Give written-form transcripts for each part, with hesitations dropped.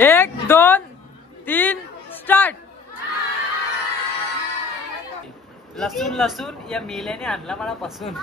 1 2 3 start. लसूण लसूण या मेल्याने आणला मला पासून.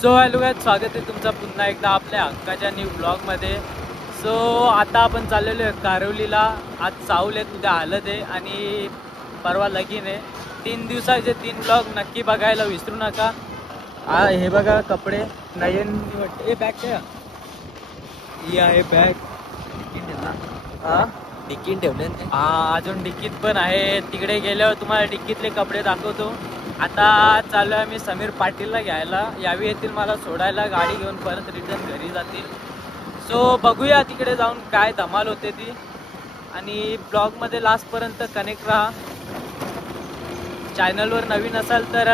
सो हॅलो गाइस, स्वागत आहे तुमचं पुन्हा एकदा आपल्या हक्काच्या न्यू ब्लॉग मध्ये. सो आता आपण चाललेलो आहे कारोलीला. आज चावल आहे, उद्या हळद आहे आणि परवा लगीन आहे. 3 दिवसाचे 3 ब्लॉग नक्की बघायला विसरू नका. हे बघा कपडे नयन हे बॅग काय आहे बॅग डिक्कीत ठेवले. अजून डिक्कीत पण आहे. तिकडे गेल्यावर तुम्हाला डिक्कीतले कपडे दाखवतो. आता चालू आहे मी समीर पाटीलला घ्यायला. यावी येतील मला सोडायला, गाडी घेऊन परत रिटर्न घरी जातील. सो बघूया तिकडे जाऊन काय धमाल होते ती. आणि ब्लॉगमध्ये लास्टपर्यंत कनेक्ट राहा. चॅनलवर नवीन असाल तर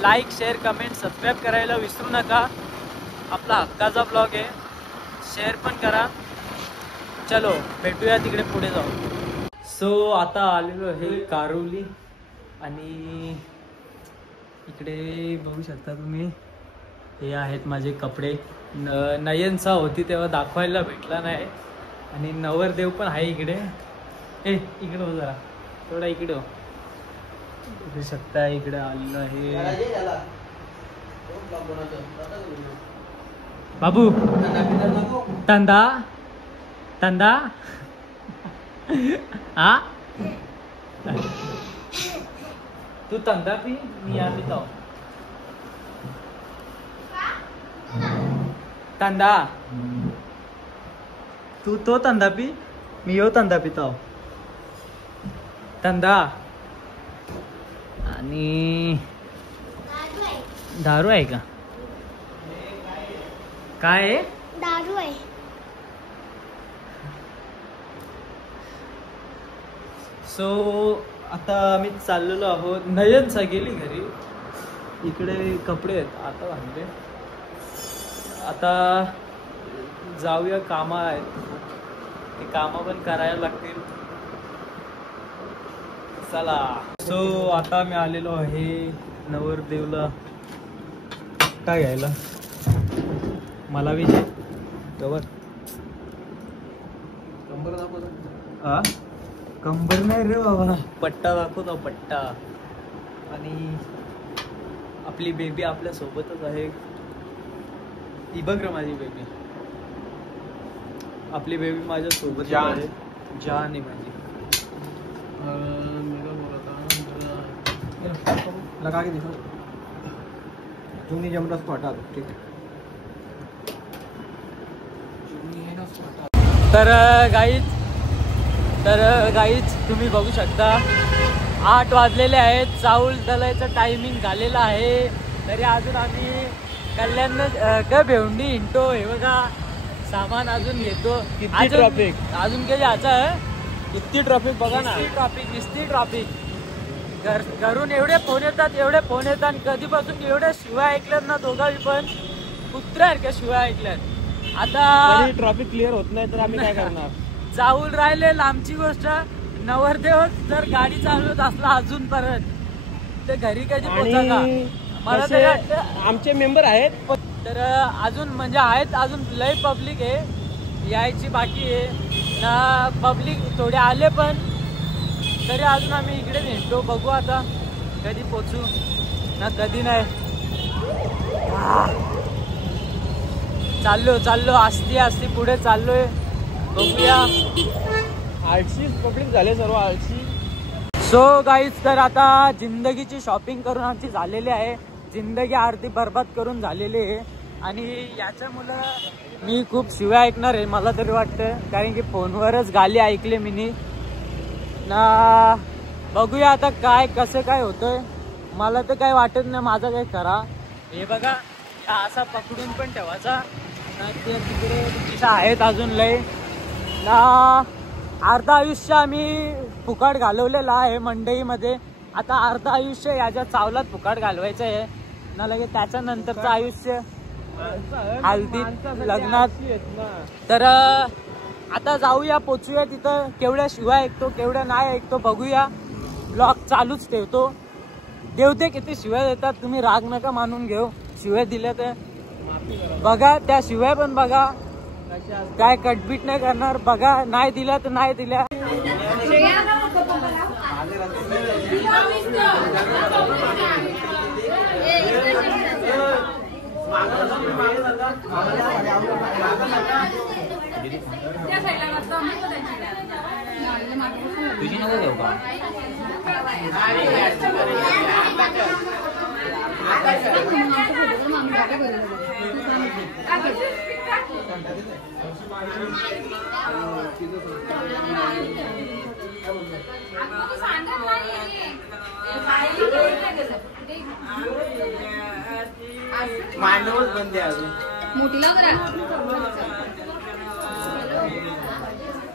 लाईक शेअर कमेंट सबस्क्राईब करायला विसरू नका. आपला हक्काचा ब्लॉग आहे, शेअर पण करा. चलो भेटूया तिकडे पुढे जाऊ. सो आता आलेलो हे कारोली आणि इकडे बघू शकता तुम्ही. हे आहेत माझे कपडे. नयनचा होती तेव्हा दाखवायला भेटला नाही. आणि नवरदेव पण आहे इकडे. इकडे हो जरा, थोडा इकडे हो. बघू शकता इकडे आलेलो आहे बाबू. तंदा तंदा हा तू तंदा पी, मी या पिता हूं. तंदा तू तो तंदा पी, मी यो तंदा पिता हूं. तंदा आणि दारू आहे का? काय आहे? दारू आहे. सो आता आम्ही चाललेलो आहोत. नयनचा गेली घरी. इकडे कपडे आहेत आता बांधले. आता जाऊया, कामं आहेत ते कामं पण करायला लागतील. चला. सो आता मी आलेलो आहे नवरदेवला काय घ्यायला. मला विजय कवर कंबर दाखवतो. हा कंबर नाही रे बाबा, पट्टा दाखवतो, पट्टा. आणि आपली बेबी आपल्या सोबतच आहे. ही बघ रे माझी बेबी. आपली बेबी माझ्या सोबत आहे. जान आहे माझी. लगा के देखो. जूनी जमरस को हटा दो. ठीक है. तर गाईज तुम्ही बघू शकता 8 वाजलेले आहेत. चाऊल दलायचं टायमिंग झालेलं आहे. तरी अजून आम्ही कल्याण भेवंडी हिंडतो. हे बघा सामान अजून घेतो. किती ट्रॅफिक अजून काही याचा किती ट्रॅफिक बघा ना. नुसती ट्रॅफिक. घरून एवढे फोन येतात आणि कधीपासून एवढ्या शिवाय ऐकल्यात ना दोघांनी पण कुत्र्यासारख्या शिवाय ऐकल्यात. आता ट्रॅफिक क्लिअर होत नाही तर आम्ही काय करणार. चाऊल राहिले लांबची गोष्ट. नवरदेव जर गाडी चालवत असला अजून परत ते घरी कधी पोहोचा का. मला तरी वाटतं आमचे मेंबर आहेत तर अजून म्हणजे आहेत. अजून लय पब्लिक आहे, यायची बाकी आहे ना. पब्लिक थोडे आले पण तरी अजून आम्ही इकडे भेटतो. बघू आता कधी पोचू ना कधी नाही. चाललो आस्ती पुढे चाललोय. बघूया. आळशी पब्लिक झाले सर्व आळशी. सो गाईज तर आता जिंदगीची शॉपिंग करून आमची झालेली आहे. जिंदगी अर्धी बरबाद करून झालेली आहे. आणि याच्यामुळं मी खूप शिव्या ऐकणार आहे मला तरी वाटतं. कारण की फोनवरच गाली ऐकले मी ना. बघूया आता काय कसं काय होतंय. मला तर काही वाटत नाही माझा काही करा. हे बघा असा पकडून पण ठेवायचा. तिकडे तिथं आहेत अजून लय ना. अर्ध आयुष्य आम्ही फुकाट घालवलेलं आहे मंडईमध्ये. आता अर्ध आयुष्य याच्या चावलात फुकाट घालवायचं आहे ना. लगे त्याच्यानंतरचं आयुष्य हल्दीत लग्नात. तर आता जाऊया, पोचूया तिथं. केवढ्या शिवाय ऐकतो केवढ्या नाही ऐकतो बघूया. ब्लॉग चालूच ठेवतो. देवते किती शिवाय देतात, तुम्ही राग नका मानून घेऊ. शिवाय दिल्या तर बघा, त्या शिवाय पण बघा. काय कटबीट नाही करणार. बघा नाही दिला तर नाही दिल्या. तुझी नको घेऊ का? मांडवच बंद आहे अजून. मोठीला करा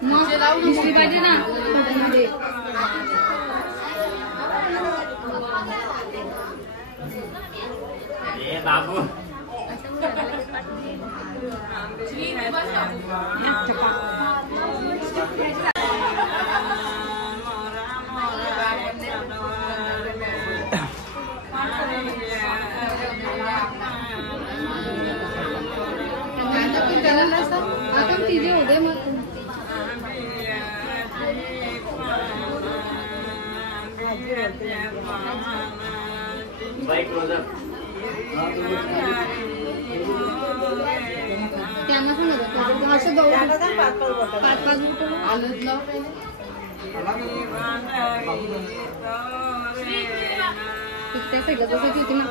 मग दुसरी पाहिजे ना. बाबू तिथे होते मग त्यांना सांगत असं पाच पाच आलंच लाव त्या सगळं तसंच होती ना.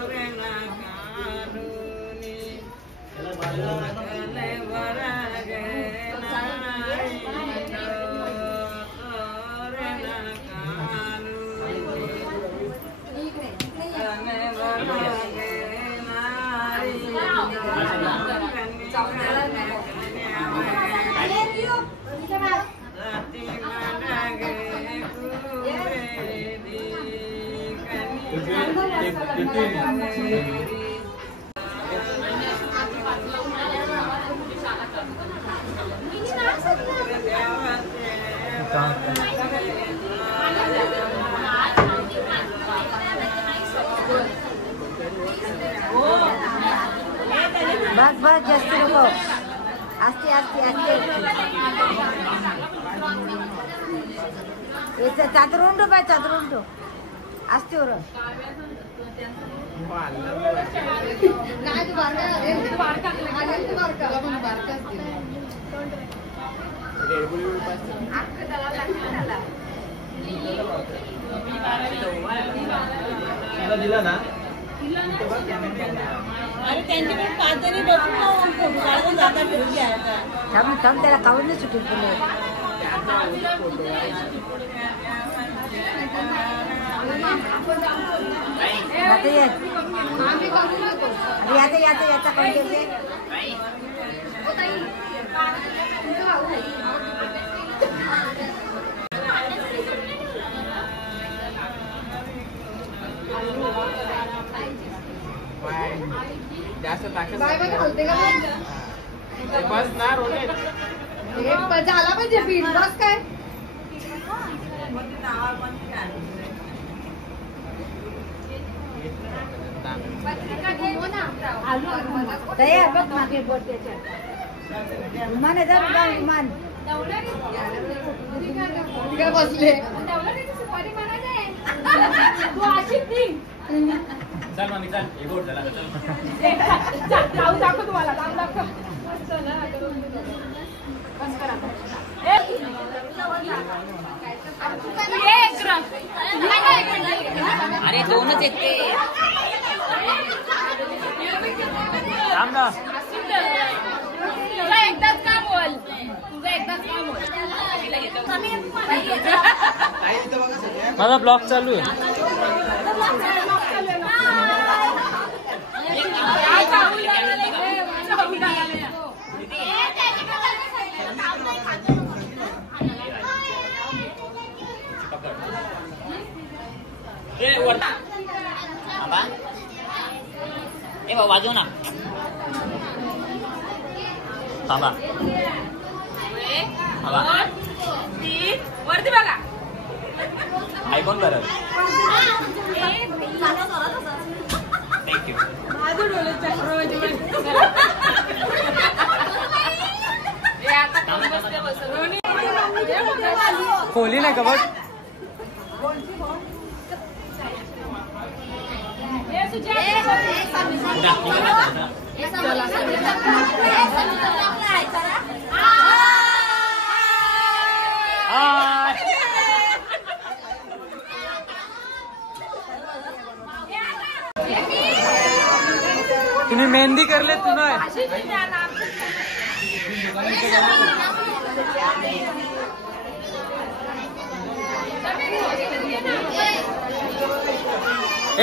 बस बस जास्त नको. आस्ते आस्ते आस्ते चादर उंडू बाय चादर उंडू आस्ते वर दिला ना. अरे त्यांच्याकडे 5 जणी बसून जाता फिरून घ्यायचा. थांब त्याला कावून नाही सुटेल तुला. याचा कोण घेते. जास्त घालते का बस ना रोले झाला पाहिजे पीठ बस काय. तयार बघ मागे बोलते मान मान बसले चल मम्मी चल एक गोट झाला चल जाऊ दाखव तुम्हाला जाऊ दाखव. अरे दोनच आहेत ते. थांब ना. तुझा एकदाच का बोल. माझा ब्लॉग चालू आहे. वाजव ना. थांबा वरती बघा. आयकॉन करत. थँक्यू. खोली नाही का बघ. तुम्ही मेहंदी करले तू नाही.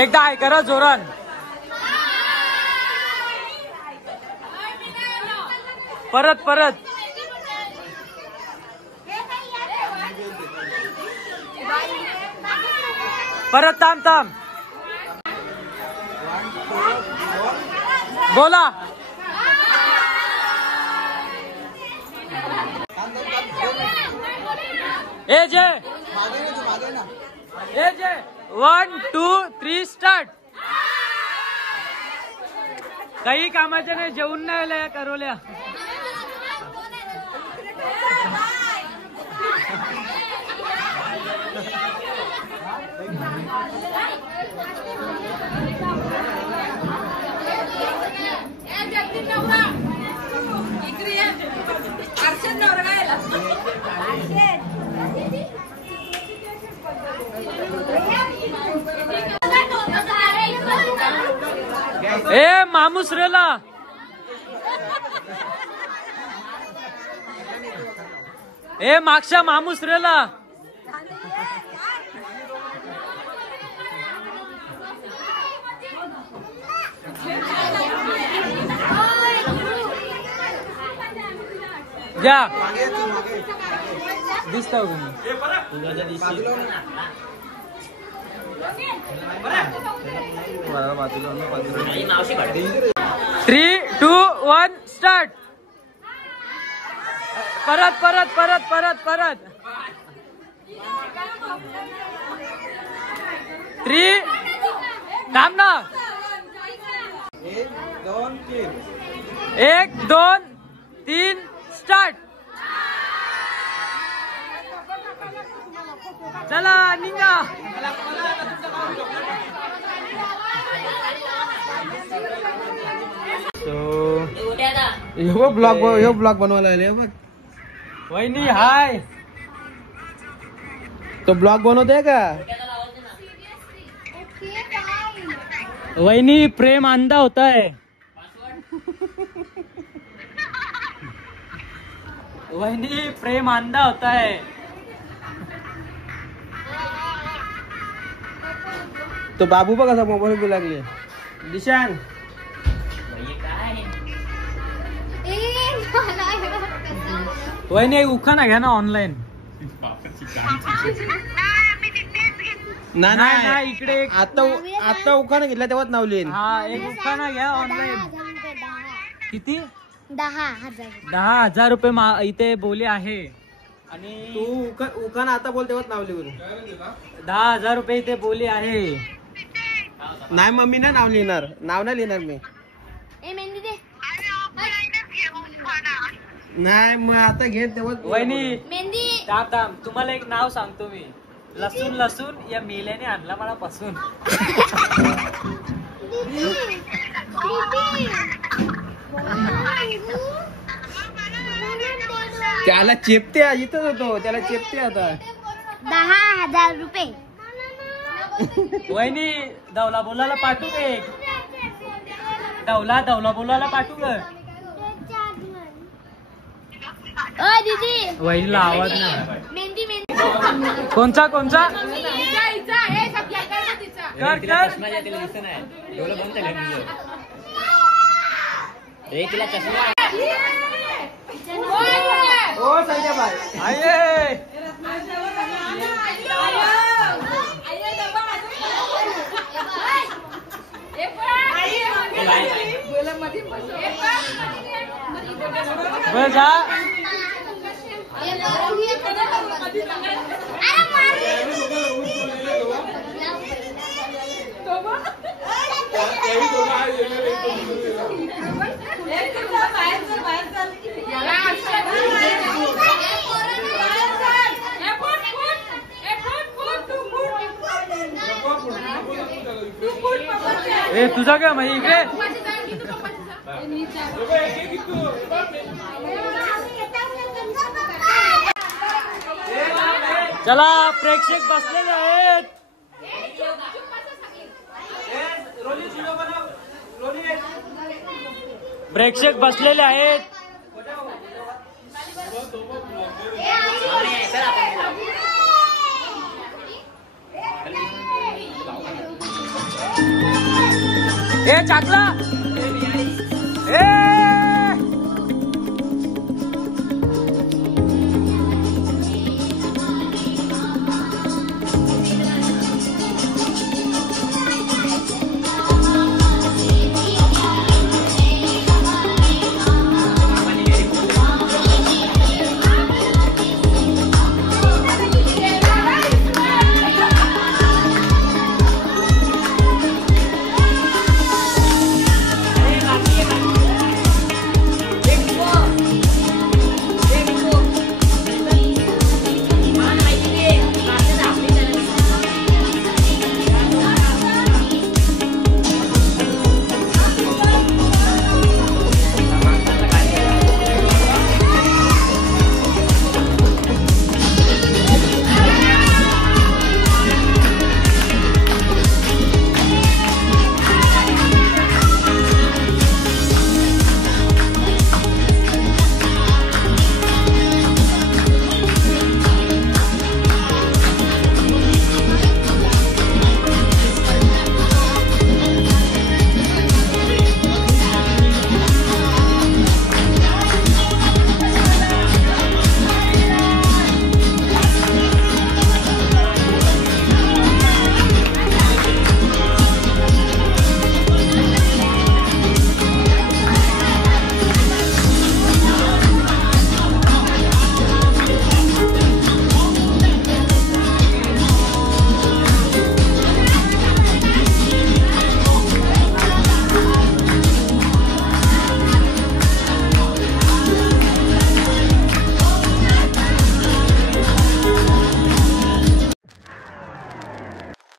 एकदा आहे करा जोरान. परत परत परत थांब थांब बोला. ए जय 1 2 3 स्टार्ट. काही कामाच्या नाही, जेवून नाही आल्या करोल्या. ए मामूस रेला. ए मागच्या मामूस रेला. जा दिसता 3 2 1 स्टार्ट. परत परत परत परत परत 3 थांब ना. 1 2 3 स्टार्ट. चला निघा. ब्लॉग बनवायला आले बघ. वहिनी हाय. तो ब्लॉग बनवते का वहिनी? प्रेम अंधा होता है. वहिनी प्रेम अंधा होता है. तो बाबू बघ कसा मोबाईल बी लागले. दिशान वहिनी उखाणा घ्या ना ऑनलाईन. नाही इकडे एक आता उखाणा घेतला तेव्हाच नावले. हा एक उखाणा घ्या ऑनलाईन. किती? 10,000 रुपये इथे बोली आहे. आणि तू उखाणा आता बोल तेव्हाच नावले. 10,000 रुपये इथे बोली आहे. नाही मम्मी ना नाव लिहिणार. नाव नाही लिहिणार मी. नाही मग आता घे तेव्हा. वहिनी थांब तुम्हाला एक नाव सांगतो मी. लसूण लसूण या मेल्याने आणला मला पासून. त्याला चेपते इथंच होतो. त्याला चेपते आता. 10,000 रुपये. वहिनी दौला बोलायला पाठवू दे. दौला बोलायला पाठवू ग. दीदी वहिनीला आवाज नाही. मेहंदी कोणचा कर तिला चष्मा हो संजय भाई. बस हा बाहेर ए तुझा काय माहिती इकडे चला प्रेक्षक बसलेले आहेत. प्रेक्षक बसलेले आहेत. ए चाकला ए